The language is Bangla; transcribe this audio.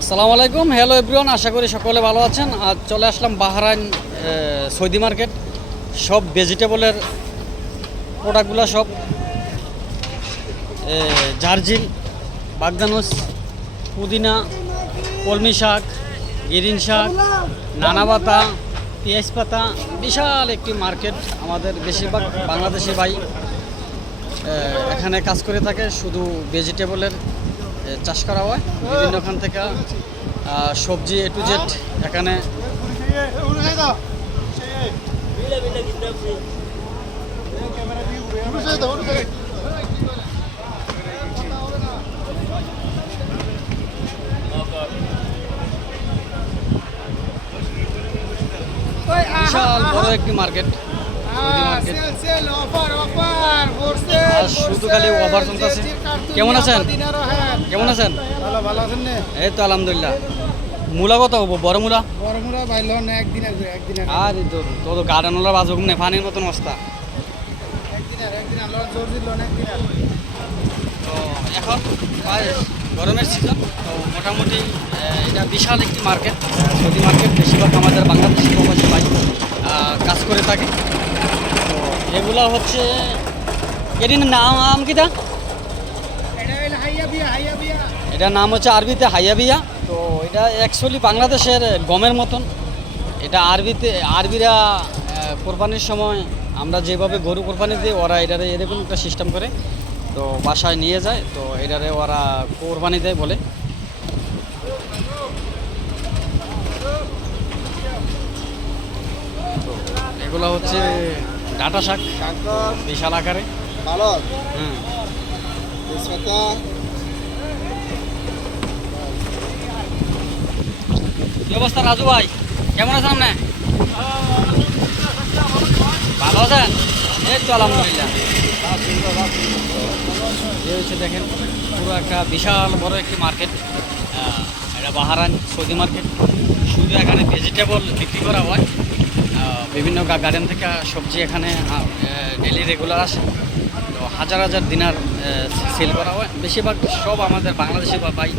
আসসালামু আলাইকুম, হ্যালো এভরিওয়ান, আশা করি সকলে ভালো আছেন। আজ চলে আসলাম বাহরাইন সৌদি মার্কেট। সব ভেজিটেবলের প্রোডাক্টগুলো সব জারজিল, বাগদানুস, পুদিনা, কলমি শাক, গ্রিন শাক, নানা পাতা, পেঁয়াজ পাতা, বিশাল একটি মার্কেট। আমাদের বেশিরভাগ বাংলাদেশি ভাই এখানে কাজ করে থাকে। শুধু ভেজিটেবলের চাষ করা হয় বিভিন্নখান থেকে। সবজি এ টু জেড এখানে বিশাল বড় একটি মার্কেট, সৌদি মার্কেট। আর শুধু খালি অফার চলতেছে। কেমন আছেন? কেমন আছেন? এই তো আলহামদুলিল্লাহ। মূলা কত হবো? বড় মূলা আর তো গার্ডেন ওলা বাজব না, পানির মতন অবস্থা। তো এখন গরমের সিজন, তো মোটামুটি এটা বিশাল একটি মার্কেট, সৌদি মার্কেট। বেশিরভাগ আমাদের বাংলাদেশি প্রবাসী ভাই কাজ করে থাকে। তো এগুলো হচ্ছে এটির নাম কিটা? এটার নাম হচ্ছে আরবিতে হাইয়াবিয়া। তো এটা অ্যাকচুয়ালি বাংলাদেশের গমের মতন। এটা আরবিরা কোরবানির সময় আমরা যেভাবে গরু কোরবানি দিই, ওরা এটারে এরকম একটা সিস্টেম করে তো বাসায় নিয়ে যায়। তো এটারে ওরা কোরবানি দেয় বলে। তো এগুলো হচ্ছে ডাঁটা শাক, বিশাল আকারে। হ্যাঁ, কি অবস্থা রাজু ভাই? কেমন আছেন আপনি? ভালো আছেন? এই তো আলহামদুলিল্লাহ। এই হচ্ছে দেখেন, পুরো একটা বিশাল বড় একটি মার্কেট। এটা বাহরাইন সৌদি মার্কেট। শুধু এখানে ভেজিটেবল বিক্রি করা হয়। বিভিন্ন গার্ডেন থেকে সবজি এখানে ডেলি রেগুলার আসে। তো হাজার হাজার দিনার সেল করা হয়। বেশিরভাগ সব আমাদের বাংলাদেশি ভাই